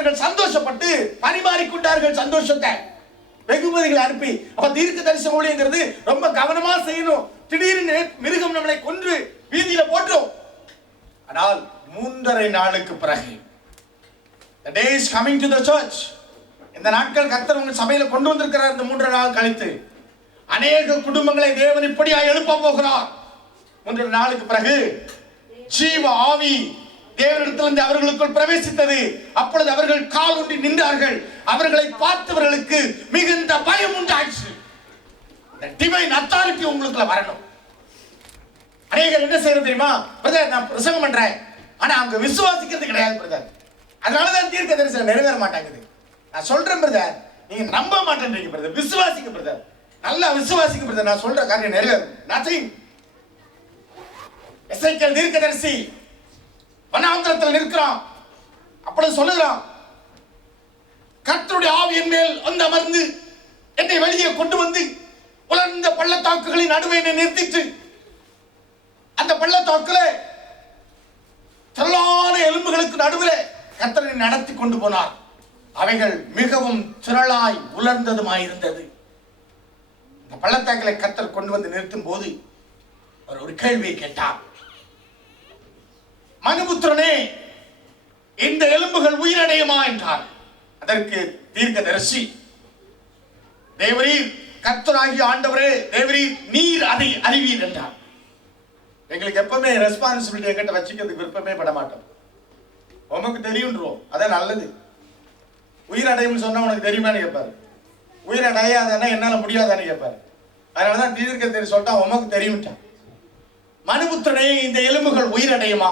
அவர்கள் சந்தோஷப்பட்டு பரிமாறிக்கொண்டார்கள் சந்தோஷத்தை, வெகுமதிகளை அனுப்பி. அப்ப தீர்க்க தரிசன ஊழியங்கிறது ரொம்ப கவனமா செய்யணும். திடீர்னு மிருகம் நம்மளை கொன்று வீதியில போட்டோம். ஆனால் 3.5 நாளுக்கு பிறகு, the day is coming to the church, இந்த நாட்கள் கர்த்தர் உங்கள் சபையில கொண்டு வந்திருக்கிறார். இந்த 3 நாள் கழித்து அநேக குடும்பங்களை தேவன் இப்படியா எழுப்ப போகிறார். 3 நாளுக்கு பிறகு ஜீவ ஆவி தேவனிடத்திலிருந்து அவர்களுக்குள் பிரவேசித்தது. அப்பொழுது அவர்கள் கால் ஊன்றி நின்றார்கள். அவர்களை பார்த்தவர்களுக்கு மிகுந்த பயம் உண்டாயிற்று. டிவைன் அத்தாரிட்டி உங்களுக்குள்ள வரணும். அநேகர் என்ன செய்யறது தெரியுமா? பிரதர், நான் பிரசங்கம் பண்றேன், ஆனா அவங்க விசுவாசிக்கிறது கிடையாது பிரதர். அதனாலதான் தீர்க்க தரிசனம் நிறைவேற மாட்டாங்குது. நான் சொல்றேன் பிரதர், நீங்க நம்ப மாட்டேன்றீங்க பிரதர். விசுவாசிக்க பிரதர், நல்லா விசுவாசிக்க பிரதர், நான் சொல்ற காரியம் நிறைவேறும். நதிங். எசேக்கியேல் தீர்க்கதரிசி வனாந்தரத்தில் நிற்கிறான். அப்பொழுது சொல்லுகிறான், கர்த்தருடைய ஆவியின் மேல் வந்து அமர்ந்து என்னை வெளியே கொண்டு வந்து உலர்ந்த பள்ளத்தாக்குகளின் நடுவே என்னை நிறுத்திட்டு, அந்த பள்ளத்தாக்குல திரளான எலும்புகளுக்கு நடுவில் கர்த்தரை நடத்தி கொண்டு போனார். அவைகள் மிகவும் திரளாய் உலர்ந்ததுமாயிருந்தது. இந்த பள்ளத்தாக்களை கர்த்தர் கொண்டு வந்து நிறுத்தும் போது அவர் ஒரு கேள்வியை கேட்டார். மனுபுத்திரனே, இந்த எலும்புகள் உயிரடையுமா என்றார். அதற்கு தீர்க்கதரிசி, தேவரீர் கர்த்தராகிய ஆண்டவரே, தேவரீர் நீர் அதை அறிவீர் என்றார். எங்களுக்கு எப்பவுமே ரெஸ்பான்சிபிலிட்டி என்கிட்ட வச்சுக்கிறதுக்கு விருப்பமே பட மாட்டோம். உமக்கு தெரியுன்றோம், அதான் நல்லது. உயிரடையும் சொன்னா உனக்கு தெரியுமான்னு கேட்பாரு. உயிரடையாதானே என்னால முடியாதான்னு கேட்பாரு. அதனாலதான் தீர்க்கதரிசி சொல்லிட்டா உமக்கு தெரியும்ட்டான். மனுபுத்திரனே, இந்த எலும்புகள் உயிரடையுமா?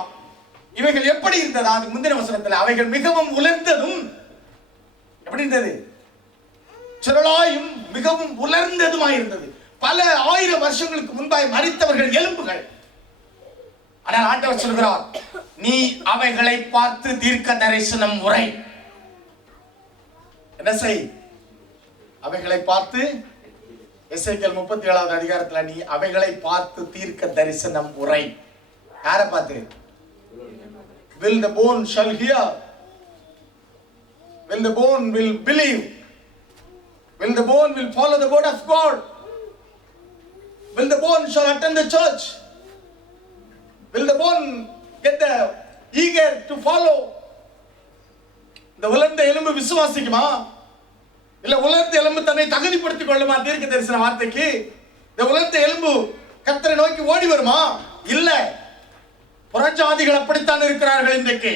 இவைகள் எப்படி இருந்ததா? அதுக்கு முந்தின வசனத்தில் அவைகள் மிகவும் உலர்ந்ததும், எப்படி இருந்தது? சிறலாயும் மிகவும் உலர்ந்ததுமாய் இருந்தது. பல 1000 வருஷங்களுக்கு முன்பாய் மரித்தவர்கள் எலும்புகள். ஆனால் ஆண்டவர் சொல்கிறார், நீ அவைகளை பார்த்து தீர்க்க தரிசனம் உரை. என்ன செய்? அவைகளை பார்த்து, எசேக்கியேல் 37வது அதிகாரத்துல நீ அவைகளை பார்த்து தீர்க்க தரிசனம் உரை. யாரை பார்த்து? Will the bone shall hear? Will the bone will believe? Will the bone will follow the word of God? Will the bone shall attend the church? Will the bone get the eager to follow? இந்த உலர்ந்த எலும்பு விசுவாசிக்குமா? இல்ல உலர்ந்த எலும்பு தன்னை தகுதிப்படுத்திக் கொள்ளுமா தீர்க்க தரிசன வார்த்தைக்கு? இந்த உலர்ந்த எலும்பு கர்த்தரை நோக்கி ஓடி வருமா? இல்ல. புறஜாதிகள் அப்படித்தான் இருக்கிறார்கள். இன்றைக்கு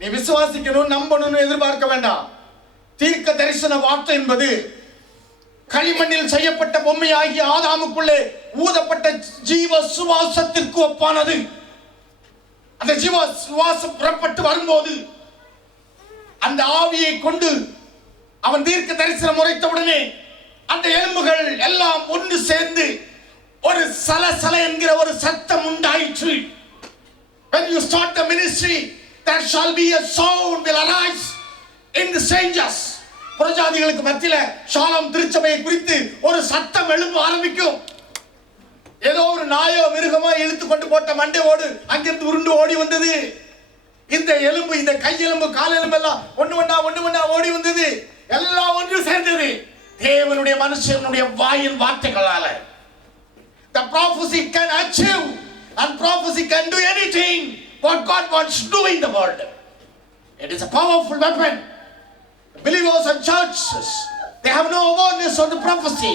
நீ விசுவாசிக்கணும், நம்பணும்னு எதிர்பார்க்க வேண்டாம். தீர்க்க தரிசன வார்த்தை என்பது களிமண்ணில் செய்யப்பட்ட பொம்மையாகிய ஆதாமுக்குள்ளே ஊதப்பட்ட ஜீவ சுவாசத்திற்கு ஒப்பானது. அந்த ஜீவ சுவாசம் புறப்பட்டு வரும்போது அந்த ஆவியை கொண்டு அவன் தீர்க்க தரிசனம் உரைத்தவுடனே அந்த எலும்புகள் எல்லாம் ஒன்று சேர்ந்து ஒரு சலசல என்கிற ஒரு சத்தம் உண்டாயிற்று. When you start the ministry, there shall be a sound will arise in the strangers. புறஜாதிகளுக்கு மத்தியில ஷாሎም திருச்சபையை குறித்து ஒரு சத்தம் எழும்ப ஆரம்பிக்கும். ஏதோ ஒரு நாயோ மிருகமோ இழுத்து கொண்டு போட்ட மண்டையோடு அங்கிருந்து உருண்டு ஓடி வந்தது. இந்த எலும்பு, இந்த கை எலும்பு, கால் எலும்பு எல்லாம் ஒண்ணு ஒண்ணா ஓடி வந்தது. எல்லாம் ஒன்று சேர்ந்தது தேவனுடைய மனுஷனுடைய வாயின் வார்த்தைகளால. The prophecy can achieve and prophecy can do anything what God wants to do in the world. It is a powerful weapon. The believers and churches, they have no awareness of the prophecy.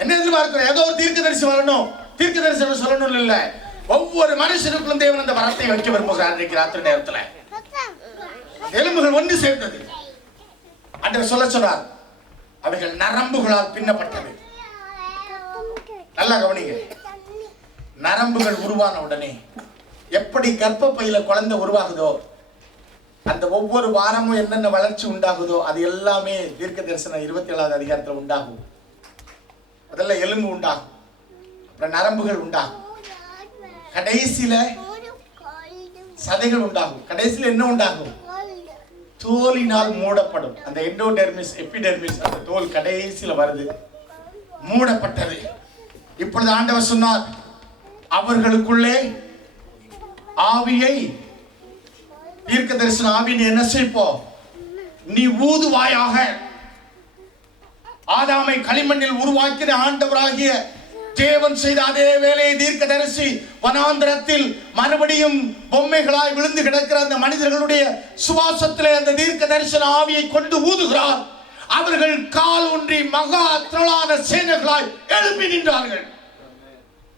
என்ன எதிர்பார்க்கிறோம்? ஏதோ ஒரு தீர்க்கதரிசி வரணும், தீர்க்கதரிசனம் சொல்லணும் இல்ல. ஒவ்வொரு மனுஷனுக்கும் தேவன் அந்த வரத்தை வைக்க விரும்புகிறார். இன்றைக்கு ராத்திரி நேரத்துல எலும்புகள் ஒன்று சேர்ந்தது. ஆண்டவர் சொல்ல சொன்னார், அவைகள் நரம்புகளால் பின்னப்பட்டது. நல்லா கவனிங்க. நரம்புகள் உருவான உடனே எப்படி கர்ப்பப்பையில குழந்தை உருவாகுதோ, அந்த ஒவ்வொரு வாரமும் என்னென்ன வளர்ச்சி உண்டாகுதோ அது எல்லாமே தீர்க்க தரிசனம் 27வது அதிகாரத்தில் உண்டாகும். முதல்ல எலும்பு உண்டாகும், அப்புறம் நரம்புகள் உண்டாகும், கடைசியில சதைகள் உண்டாகும். கடைசியில என்ன உண்டாகும்? தோலினால் மூடப்படும். அந்த எண்டோடெர்மிஸ், எபிடெர்மிஸ், அந்த தோல் கடைசியில வருது, மூடப்பட்டது. இப்பொழுது ஆண்டவர் சொன்னார், அவர்களுக்குள்ளே ஆவியை தீர்க்க தரிசன ஆவி நீ என்ன செய்ப்போ? நீ ஊதுவாயாக. ஆதாமை களிமண்ணில் உருவாக்கின ஆண்டவராகிய தேவன் செய்த அதே வேலையை தீர்க்க தரிசி வனாந்தரத்தில் மறுபடியும் பொம்மைகளாய் விழுந்து கிடக்கிற அந்த மனிதர்களுடைய சுவாசத்திலே அந்த தீர்க்க தரிசன ஆவியை கொண்டு ஊதுகிறார். அவர்கள் கால் ஒன்றி மகா திரளான சேனைகளாய் எழுப்பி நின்றார்கள்.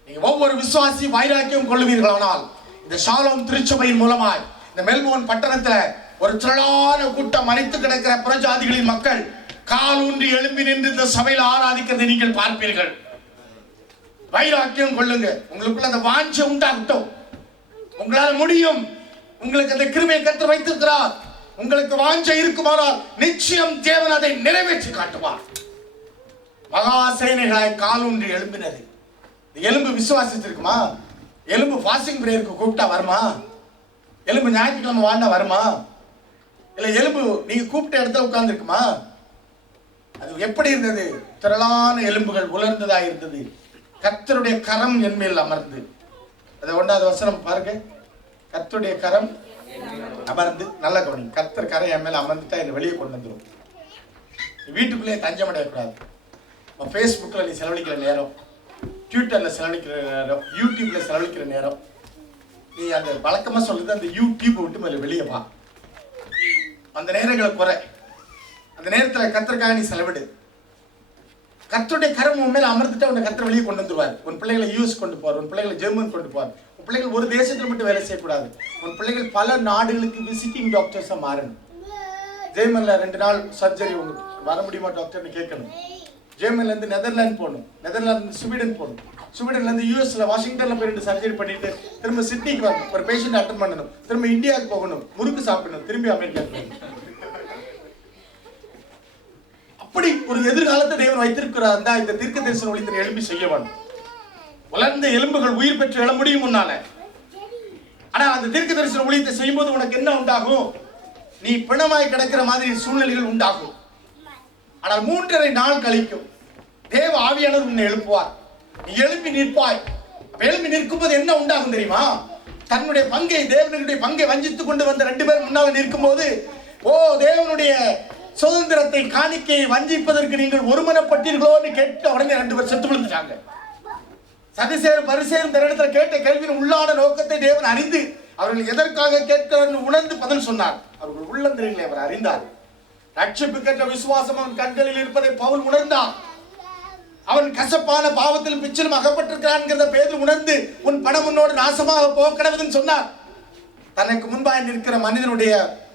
நீங்க ஒவ்வொரு விசுவாசி வைராக்கியம் கொள்ளுவீர்களானால் இந்த ஷாலோம் திருச்சபையின் மூலமாய் இந்த மெல்போர்ன் பட்டணத்துல ஒரு திரளான கூட்டம் அனைத்து கிடக்கிற புறஜாதிகளின் மக்கள் கால் ஊன்றி எழுப்பி நின்று இந்த சபையில் ஆராதிக்கிறதை நீங்கள் பார்ப்பீர்கள். வைராக்கியம் கொள்ளுங்க. உங்களுக்குள்ள அந்த வாஞ்சை உண்டாகட்டும். உங்களால் முடியும். உங்களுக்கு அந்த கிருபையை கர்த்தர் வைத்திருக்கிறார். உங்களுக்கு வாஞ்சை இருக்குமானால் நிச்சயம் தேவன் அதை நிறைவேற்றி காட்டுவார். மகா சேனைகளாய் கால் ஊன்றி எழும்பினது. எலும்பு விசுவாசிச்சிருக்குமா? எலும்பு ஃபாஸ்டிங் பிரேயருக்கு கூப்பிட்டா வருமா? எலும்பு ஞாயிற்றுக்கிழமை வாழ்ந்தா வருமா? இல்ல எலும்பு நீங்க கூப்பிட்ட இடத்துல உட்கார்ந்து இருக்குமா? அது எப்படி இருந்தது? திரளான எலும்புகள் உலர்ந்ததா இருந்தது. கர்த்தருடைய கரம் என் மேல் அமர்ந்து. அதை 1வது வசனம் பாருங்க. கர்த்தருடைய கரம் அமர்ந்து. நல்ல கவனி. கர்த்தர் கரை என் மேல அமர்ந்துட்டா என்னை வெளியே கொண்டு வந்துடும். வீட்டுக்குள்ளேயே தஞ்சம் அடையக்கூடாது. ஃபேஸ்புக்கில் நீ செலவழிக்கிற நேரம், ட்விட்டர்ல செலவழிக்கிற நேரம், யூடியூப்ல செலவழிக்கிற நேரம், நீ அந்த வழக்கமா சொல்லுது அந்த யூடியூப் விட்டு மேல வெளியே வா. அந்த நேரங்களை குறை. அந்த நேரத்துல கர்த்தருக்காக நீ செலவிடு. கர்த்தருடைய கரம் உன் மேல அமர்ந்துட்டு உன்னை கர்த்தர் வெளியே கொண்டு வந்துருவார். உன் பிள்ளைகளை யூஎஸ் கொண்டு போவார். உன் பிள்ளைகளை ஜெர்மன் கொண்டு போவார். உன் பிள்ளைகள் ஒரு தேசத்துல மட்டும் வேலை செய்யக்கூடாது. உன் பிள்ளைகள் பல நாடுகளுக்கு விசிட்டிங் டாக்டர்ஸா மாறணும். ஜெர்மன்ல 2 நாள் சர்ஜரி உங்களுக்கு வர முடியுமா டாக்டர்னு கேட்கணும். ஜெர்மன்ல இருந்து நெதர்லாந்து போகணும். நெதர்லாந்து இருந்து ஸ்வீடன் போகணும். ஸ்வீடன்ல இருந்து யூஎஸ்ல வாஷிங்டன்ல போய் 2 சர்ஜரி பண்ணிட்டு திரும்ப சிட்னிக்கு வரணும். ஒரு பேஷண்ட் அட்டன் பண்ணணும். திரும்ப இந்தியாவுக்கு போகணும். முறுக்கு சாப்பிடணும். திரும்பி அமெரிக்கா போகணும். அப்படி ஒரு எதிர்காலத்தை தேவன் வைத்திருக்கிறார். இந்த தீர்க்க தரிசன ஒளித்தினை எழுப்பி செய்ய வேண்டும். உலர்ந்த எலும்புகள் உயிர் பெற்று எழ முடியும் முன்னால. ஆனா அந்த தீர்க்க தரிசன ஒளித்தை செய்யும் போது உனக்கு என்ன உண்டாகும்? நீ பிணமாய் கிடக்கிற மாதிரி சூழ்நிலைகள் உண்டாகும். ஆனால் 3.5 நாள் கழிக்கும் தேவ ஆவியானவர் உன்னை எழுப்புவார். நீ எழுப்பி நிற்பாய். எழுப்பி நிற்கும் போது என்ன உண்டாகும் தெரியுமா? தன்னுடைய பங்கை, தேவனுடைய பங்கை வஞ்சித்துக் கொண்டு வந்த 2 பேர் முன்னால் நிற்கும் போது, ஓ தேவனுடைய சுதந்திரத்தை காணிக்கையை வஞ்சிப்பதற்கு நீங்கள் ஒருமனப்பட்டீர்களோன்னு கேட்டு உடனே 2 பேர் செத்து விழுந்துட்டாங்க. சதிசேரும் பரிசேரும் தன்னிடத்துல கேட்ட கேள்வியின் உள்ளான நோக்கத்தை தேவன் அறிந்து அவர்கள் எதற்காக கேட்கிறார் உணர்ந்து பதில் சொன்னார். அவர்கள் உள்ளந்திரங்களை அவர் அறிந்தார். ரட்சிப்பு கற்ற விசுவாசம் அவன் கண்களில் இருப்பதை பவுல் உணர்ந்தான். அவன் கசப்பான பாவத்தில் பிச்சிலும் அகப்பட்டிருக்கிறான் பேதுரு உணர்ந்து உன் பணம் உன்னோடு நாசமாக போகக்கூடாதுன்னு சொன்னார். தனக்கு முன்பாக நிற்கிற மனிதனுடைய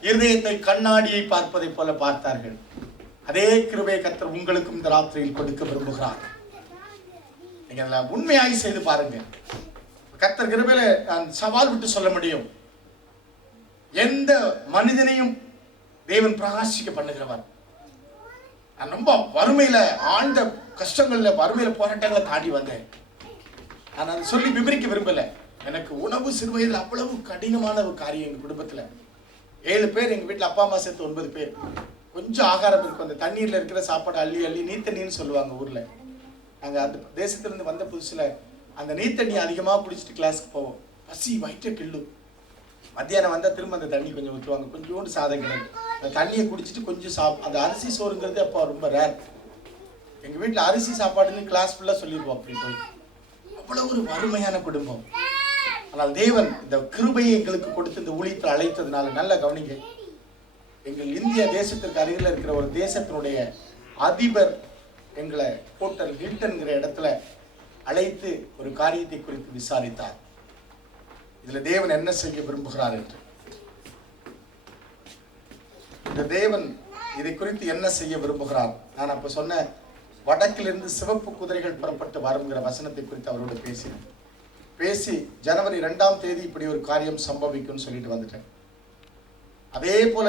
இருதயத்தை கண்ணாடியை பார்ப்பதை போல பார்த்தார்கள். அதே கிருபையை கர்த்தர் உங்களுக்கும் இந்த ராத்திரியில் கொடுக்க விரும்புகிறார். நீங்க உண்மையாய் செய்து பாருங்க. கர்த்தர் கிருபையில நான் சவால் விட்டு சொல்ல முடியும். எந்த மனிதனையும் தேவன் பிரகாசிக்க பண்ணுகிறவர். நான் ரொம்ப வறுமையில, ஆழ்ந்த கஷ்டங்கள்ல, வறுமையில போராட்டங்களை தாண்டி வந்தேன். நான் அதை சொல்லி விவரிக்க விரும்பல. எனக்கு உணவு சிறு வயதில் அவ்வளவு கடினமான ஒரு காரியம். எங்க குடும்பத்துல 7 பேர், எங்க வீட்டுல அப்பா அம்மா சேர்த்து 9 பேர். கொஞ்சம் ஆகாரம் இருக்கும். அந்த தண்ணீர்ல இருக்கிற சாப்பாடு அள்ளி அள்ளி நீத்தண்ணின்னு சொல்லுவாங்க ஊர்ல. நாங்க அந்த தேசத்திலிருந்து வந்த புதுசுல அந்த நீத்தண்ணி அதிகமா குடிச்சிட்டு கிளாஸ்க்கு போவோம். பசி வயிற்ற கிள்ளும். மத்தியானம் வந்தா திரும்ப அந்த தண்ணி கொஞ்சம் ஊற்றுவாங்க. கொஞ்சோண்டு சாதம் கிடக்கு. அந்த தண்ணியை குடிச்சிட்டு கொஞ்சம் அந்த அரிசி சோறுங்கிறது அப்போ ரொம்ப ரேர். எங்க வீட்டுல அரிசி சாப்பாடுன்னு கிளாஸ் ஃபுல்லா சொல்லிடுவோம். அப்படி போய் அவ்வளவு ஒரு வறுமையான குடும்பம். ஆனால் தேவன் இந்த கிருபையை எங்களுக்கு கொடுத்து இந்த ஊழியத்தில் அழைத்ததுனால, நல்ல கவனிங்க, எங்கள் இந்திய தேசத்திற்கு அருகில் இருக்கிற ஒரு தேசத்தினுடைய அதிபர் எங்களை ஹோட்டல் ஹில்டன்கிற இடத்துல அழைத்து ஒரு காரியத்தை குறித்து விசாரித்தார். இதுல தேவன் என்ன செய்ய விரும்புகிறார் என்று. இந்த தேவன் இதை குறித்து என்ன செய்ய விரும்புகிறார். நான் அப்ப சொன்ன வடக்கிலிருந்து சிவப்பு குதிரைகள் புறப்பட்டு வருங்கிற வசனத்தை குறித்து அவரோட பேசி ஜனவரி 2ஆம் தேதி இப்படி ஒரு காரியம் சம்பவிக்கும்னு சொல்லிட்டு வந்துட்டேன். அதே போல